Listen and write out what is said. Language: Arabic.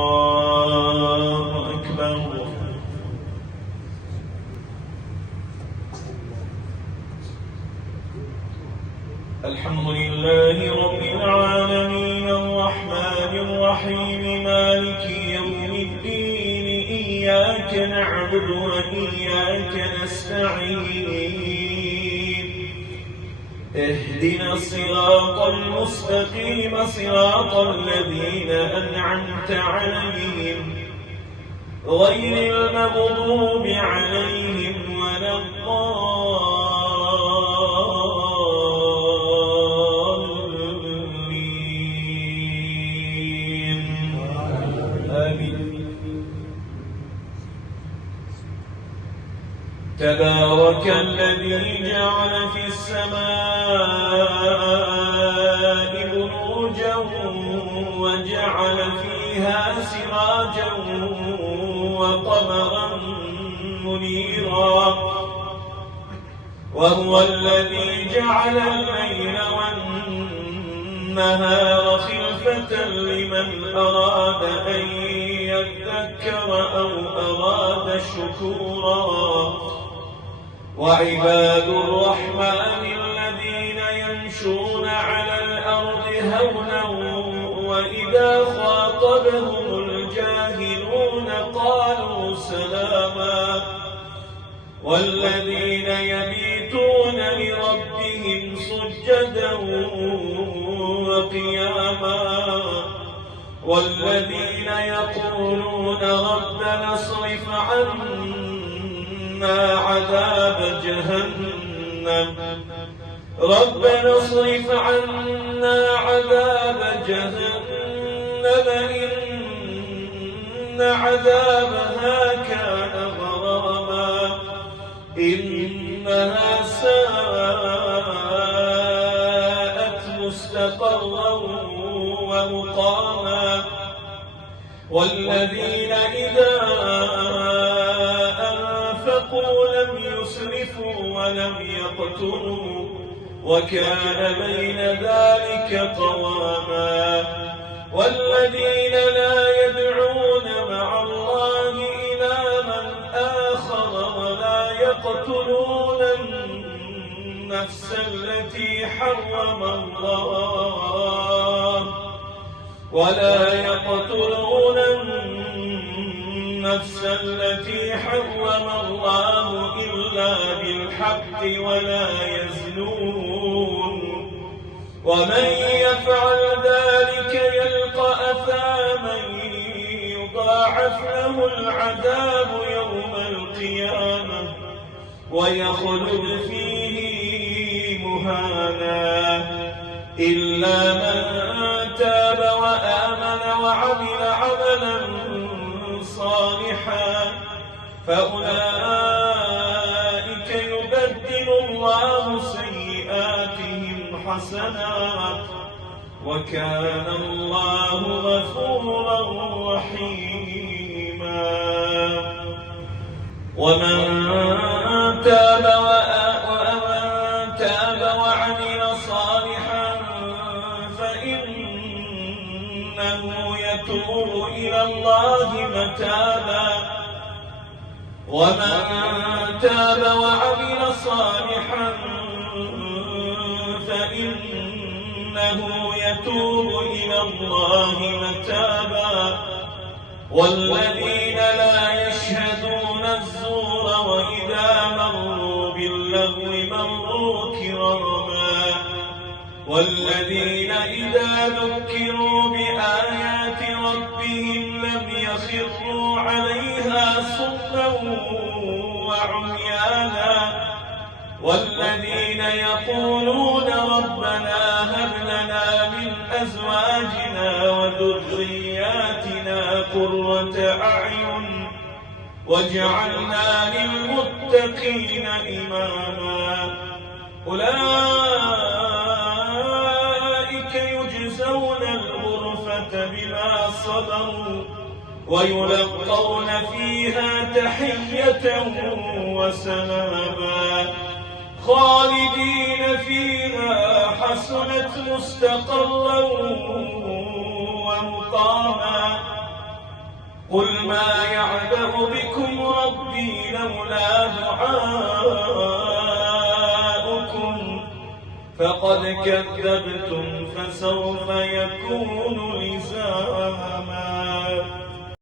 الله أكبر. الحمد لله رب العالمين الرحمن الرحيم مالك يوم الدين إياك نعبد وإياك نستعين اهدنا الصراط المستقيم صراط الذين أنعمت عليهم غير المغضوب عليهم ولا الضالين آمين. تبارك الذي جعل في السماء بروجا وجعل فيها سراجا وقمرا منيرا وهو الذي جعل الليل والنهار خلفة لمن أراد أن يذكر أو أراد شكورا وعباد الرحمن الذين يمشون على الأرض هونا وإذا خاطبهم الجاهلون قالوا سلاما والذين يبيتون لربهم سجدا وقياما والذين يقولون ربنا اصرف عنا عذاب جهنم ربنا اصرف عنا عذاب جهنم إن عذابها كان غراما إنها ساءت مستقرا ومقاما والذين إذا أنفقوا لم يسرفوا ولم يقتروا وكان بين ذلك قواما والذين لا يدعون مع الله إلها آخر ولا يقتلون النفس التي حرم الله ولا يقتلون النفس التي حرم الله إلا بالحق ولا يزنون ومن يفعل ذلك يلقى أثاما يضاعف له العذاب يوم القيامة ويخلد فيه مهانا إلا من تاب وآمن وعمل عملا صالحا فأولئك يبدل الله سيئاتهم حسنات وكان الله غفورا رحيما ومن تاب وعمل صالحا فإنه يتوب إلى الله متابا ومن تاب وعمل صالحا فإنه يتوب إلى الله متابا والذين لا يشهدون الزور وإذا مروا باللغو مروا كراما والذين إذا ذكروا بآيات ربهم لم يخروا عليها صما وعميانا والذين يقولون ربنا هب لنا من أزواجنا وذرياتنا قرة أعين واجعلنا للمتقين إماما أولئك يجزون الغرفة بما صبروا ويلقون فيها تحية وسلاما خالدين فيها حسنت مستقرا ومقيما مقاما قل ما يعبأ بكم ربي لولا دعاؤكم فقد كذبتم فسوف يكون لزاما.